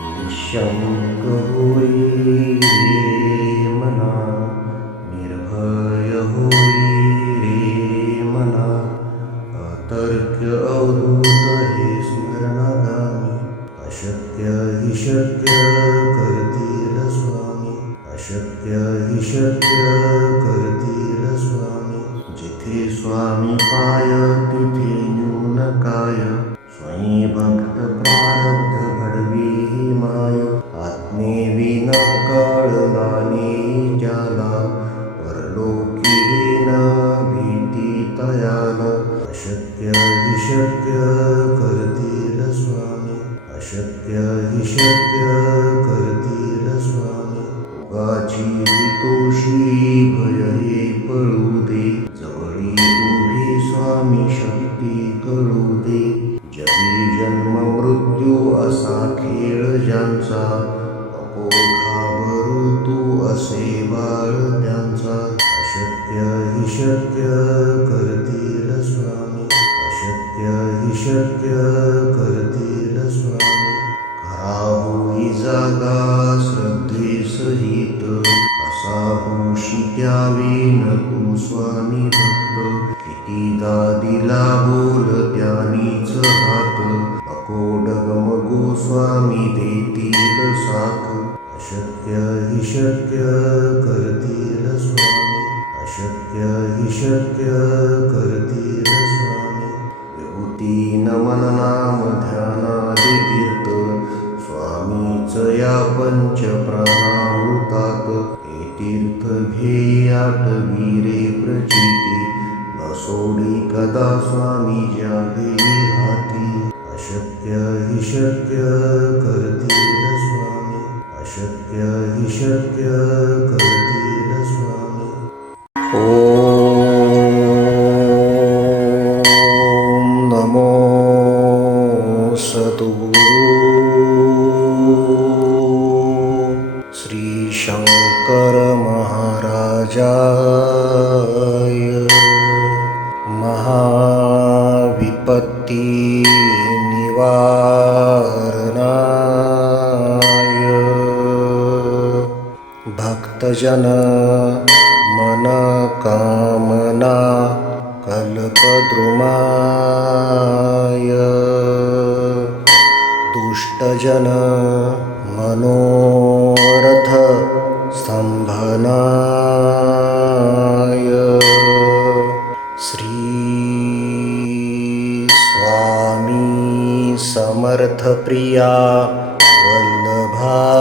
निशंक होई रे मना, निर्भय होई रे मना, अतर्क्य अवधूत हे स्मरणगामी, अशक्य हि शक्य करतील स्वामी, अशक्य हि शक्य करतील स्वामी. जिथे स्वामी पाय तिथे न्यून काय, स्वयं भक्त प्रारब्ध घडवी ही माय. आत्मेविन कळलानी ज्याला, परलोकी न भीती तयाला. अशक्य हि शक्य करतील स्वामी, अशक्य हि शक्य करतील स्वामी. उगाची भीतोषी भय हे पळू दे, जवळी उभी स्वामी शक्ती कळू दे. जगी जन्म मृत्यू असा खेळ ज्यांचा, नको घाबरू तू असे बाळ त्यांचा. अशक्य हि शक्य करतील स्वामी, अशक्य हि शक्य करतील स्वामी. खरा होई जागा श्रद्धे सहित, असा होशी त्यावेन तू स्वामी भक्त. कितीदा दिला बोल त्यानीच हात, नको डगमगू स्वामी देतील साथ. अशक्य हि शक्य करतील स्वामी, अशक्य हि शक्य करतील स्वामी. विभूतीन मननाम ध्यानादि तीर्थ, स्वामीच या पंच प्राणामृतात. हे तीर्थ घेई आठवी रे प्रचिती, न सोडी कदा स्वामी ज्या घेई हाती. अशक्य हि शक्य करतील स्वामी, अशक्य हि शक्य करतील स्वामी. ओम नमो सद्गुरु श्री शंकर महाराजाय. महाविपत्ती निवारणाय, भक्तजन मन कामना कल्पद्रुमाय. दुष्टजन मनोरथ स्तंभनाय. श्री स्वामी समर्थ प्रिया वल्लभाय,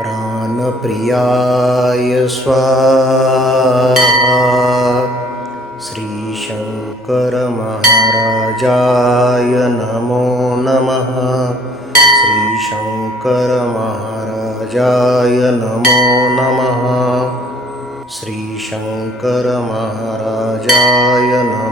प्राणप्रियाय स्वाहा. श्री शंकर महाराजाय नमो नमः, श्री शंकर महाराजाय नमो नमः, श्री शंकर महाराजाय नमः.